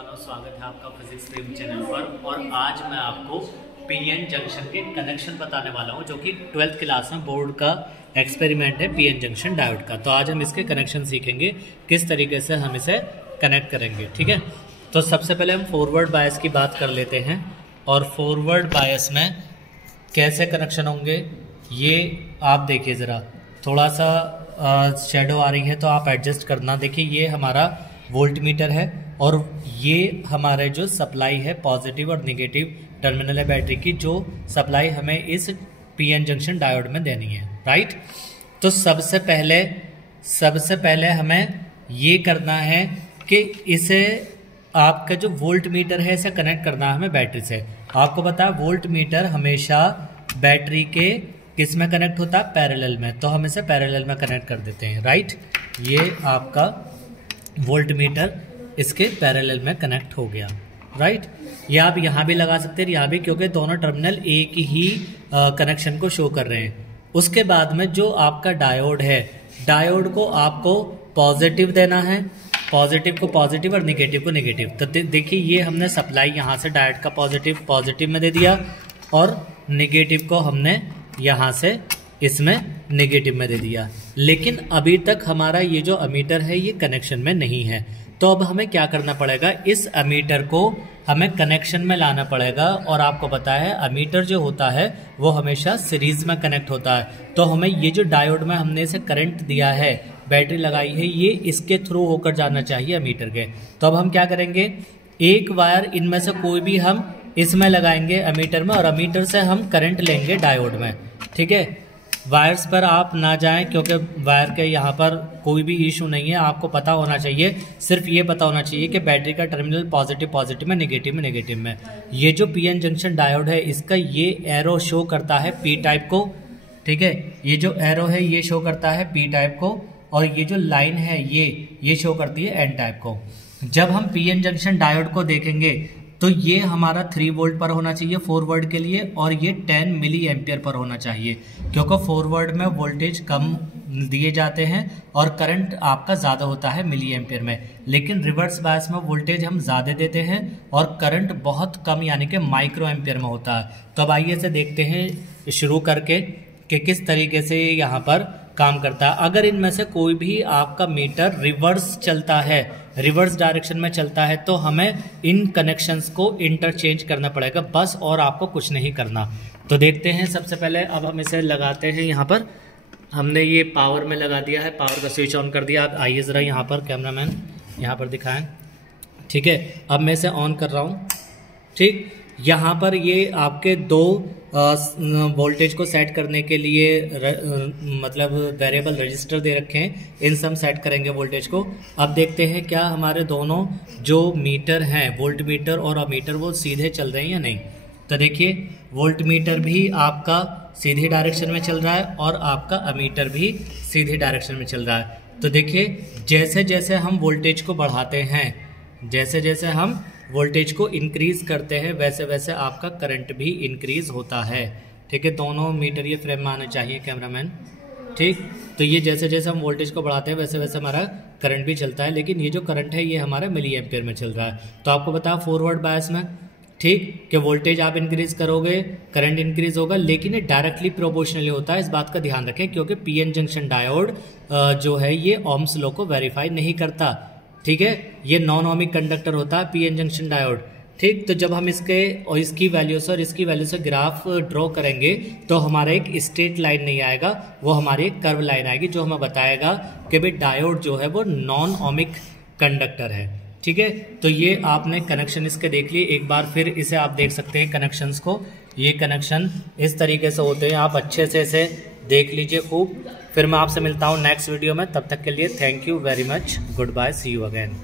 वालों, स्वागत है आपका फिजिक्स स्ट्रीम चैनल पर। और आज मैं आपको पीएन जंक्शन के कनेक्शन बताने वाला हूं, जो कि 12th क्लास में बोर्ड का एक्सपेरिमेंट है पीएन जंक्शन डायोड का। तो आज हम इसके कनेक्शन सीखेंगे, किस तरीके से हम इसे कनेक्ट करेंगे। ठीक है, तो सबसे पहले हम फॉरवर्ड बायस की बात कर लेते हैं। और फॉरवर्ड बायस में कैसे कनेक्शन होंगे ये आप देखिए ज़रा, थोड़ा सा शेडो आ रही है तो आप एडजस्ट करना। देखिए ये हमारा वोल्ट मीटर है और ये हमारे जो सप्लाई है पॉजिटिव और नेगेटिव टर्मिनल है बैटरी की, जो सप्लाई हमें इस पीएन जंक्शन डायोड में देनी है, राइट। तो सबसे पहले हमें ये करना है कि इसे आपका जो वोल्ट मीटर है इसे कनेक्ट करना है हमें बैटरी से। आपको पता है वोल्ट मीटर हमेशा बैटरी के किस में कनेक्ट होता है, पैरेलल में। तो हम इसे पैरेलल में कनेक्ट कर देते हैं, राइट। ये आपका वोल्ट मीटर इसके पैरेलल में कनेक्ट हो गया, राइट। ये आप यहाँ भी लगा सकते हैं, यहाँ भी, क्योंकि दोनों टर्मिनल एक ही कनेक्शन को शो कर रहे हैं। उसके बाद में जो आपका डायोड है, डायोड को आपको पॉजिटिव देना है, पॉजिटिव को पॉजिटिव और निगेटिव को निगेटिव। तो देखिए ये हमने सप्लाई यहाँ से डायोड का पॉजिटिव में दे दिया और निगेटिव को हमने यहाँ से इसमें नेगेटिव में दे दिया। लेकिन अभी तक हमारा ये जो अमीटर है ये कनेक्शन में नहीं है। तो अब हमें क्या करना पड़ेगा, इस अमीटर को हमें कनेक्शन में लाना पड़ेगा। और आपको पता है अमीटर जो होता है वो हमेशा सीरीज में कनेक्ट होता है। तो हमें ये जो डायोड में हमने इसे करंट दिया है, बैटरी लगाई है, ये इसके थ्रू होकर जाना चाहिए अमीटर के। तो अब हम क्या करेंगे, एक वायर इनमें से कोई भी हम इसमें लगाएंगे अमीटर में, और अमीटर से हम करंट लेंगे डायोड में। ठीक है, वायर्स पर आप ना जाएं, क्योंकि वायर के यहाँ पर कोई भी इशू नहीं है। आपको पता होना चाहिए, सिर्फ ये पता होना चाहिए कि बैटरी का टर्मिनल पॉजिटिव में, नेगेटिव में। ये जो पीएन जंक्शन डायोड है इसका ये एरो शो करता है पी टाइप को। ठीक है, ये जो एरो है ये शो करता है पी टाइप को, और ये जो लाइन है ये शो करती है एन टाइप को। जब हम पीएन जंक्शन डायोड को देखेंगे तो ये हमारा 3 वोल्ट पर होना चाहिए फॉरवर्ड के लिए, और ये 10 मिली एम्पियर पर होना चाहिए, क्योंकि फॉरवर्ड में वोल्टेज कम दिए जाते हैं और करंट आपका ज़्यादा होता है मिली एम्पियर में। लेकिन रिवर्स बायस में वोल्टेज हम ज़्यादा देते हैं और करंट बहुत कम यानी कि माइक्रो एम्पियर में होता है। तो अब आइए से देखते हैं शुरू करके कि किस तरीके से यहाँ पर काम करता है। अगर इनमें से कोई भी आपका मीटर रिवर्स चलता है, रिवर्स डायरेक्शन में चलता है, तो हमें इन कनेक्शंस को इंटरचेंज करना पड़ेगा बस, और आपको कुछ नहीं करना। तो देखते हैं, सबसे पहले अब हम इसे लगाते हैं। यहाँ पर हमने ये पावर में लगा दिया है, पावर का स्विच ऑन कर दिया। आप आइए ज़रा यहाँ पर, कैमरामैन यहाँ पर दिखाएं। ठीक है, अब मैं इसे ऑन कर रहा हूँ। ठीक, यहाँ पर ये आपके 2 वोल्टेज को सेट करने के लिए मतलब वेरिएबल रजिस्टर दे रखे हैं, इन सब सेट करेंगे वोल्टेज को। अब देखते हैं क्या हमारे दोनों जो मीटर हैं, वोल्ट मीटर और अमीटर, वो सीधे चल रहे हैं या नहीं। तो देखिए वोल्ट मीटर भी आपका सीधी डायरेक्शन में चल रहा है और आपका अमीटर भी सीधी डायरेक्शन में चल रहा है। तो देखिए जैसे जैसे हम वोल्टेज को बढ़ाते हैं, जैसे जैसे हम वोल्टेज को इंक्रीज करते हैं, वैसे वैसे आपका करंट भी इंक्रीज होता है। ठीक है, दोनों मीटर ये फ्रेम में आने चाहिए कैमरामैन। ठीक, तो ये जैसे जैसे हम वोल्टेज को बढ़ाते हैं वैसे वैसे हमारा करंट भी चलता है, लेकिन ये जो करंट है ये हमारा मिली एम्पियर में चल रहा है। तो आपको पता है फॉरवर्ड बायस में, ठीक, कि वोल्टेज आप इंक्रीज करोगे करंट इंक्रीज होगा, लेकिन ये डायरेक्टली प्रोपोर्शनली होता है। इस बात का ध्यान रखें, क्योंकि पीएन जंक्शन डायोड जो है ये ओम्स लॉ को वेरीफाई नहीं करता। ठीक है, ये नॉन ओमिक कंडक्टर होता है पीएन जंक्शन डायोड। ठीक, तो जब हम इसके और इसकी वैल्यू से और इसकी वैल्यू से ग्राफ ड्रॉ करेंगे तो हमारा एक स्ट्रेट लाइन नहीं आएगा, वो हमारी एक कर्व लाइन आएगी, जो हमें बताएगा कि भाई डायोड जो है वो नॉन ओमिक कंडक्टर है। ठीक है, तो ये आपने कनेक्शन इसके देख लिए। एक बार फिर इसे आप देख सकते हैं कनेक्शंस को। ये कनेक्शन इस तरीके से होते हैं, आप अच्छे से इसे देख लीजिए खूब। फिर मैं आपसे मिलता हूँ नेक्स्ट वीडियो में, तब तक के लिए thank you very much, goodbye, see you again.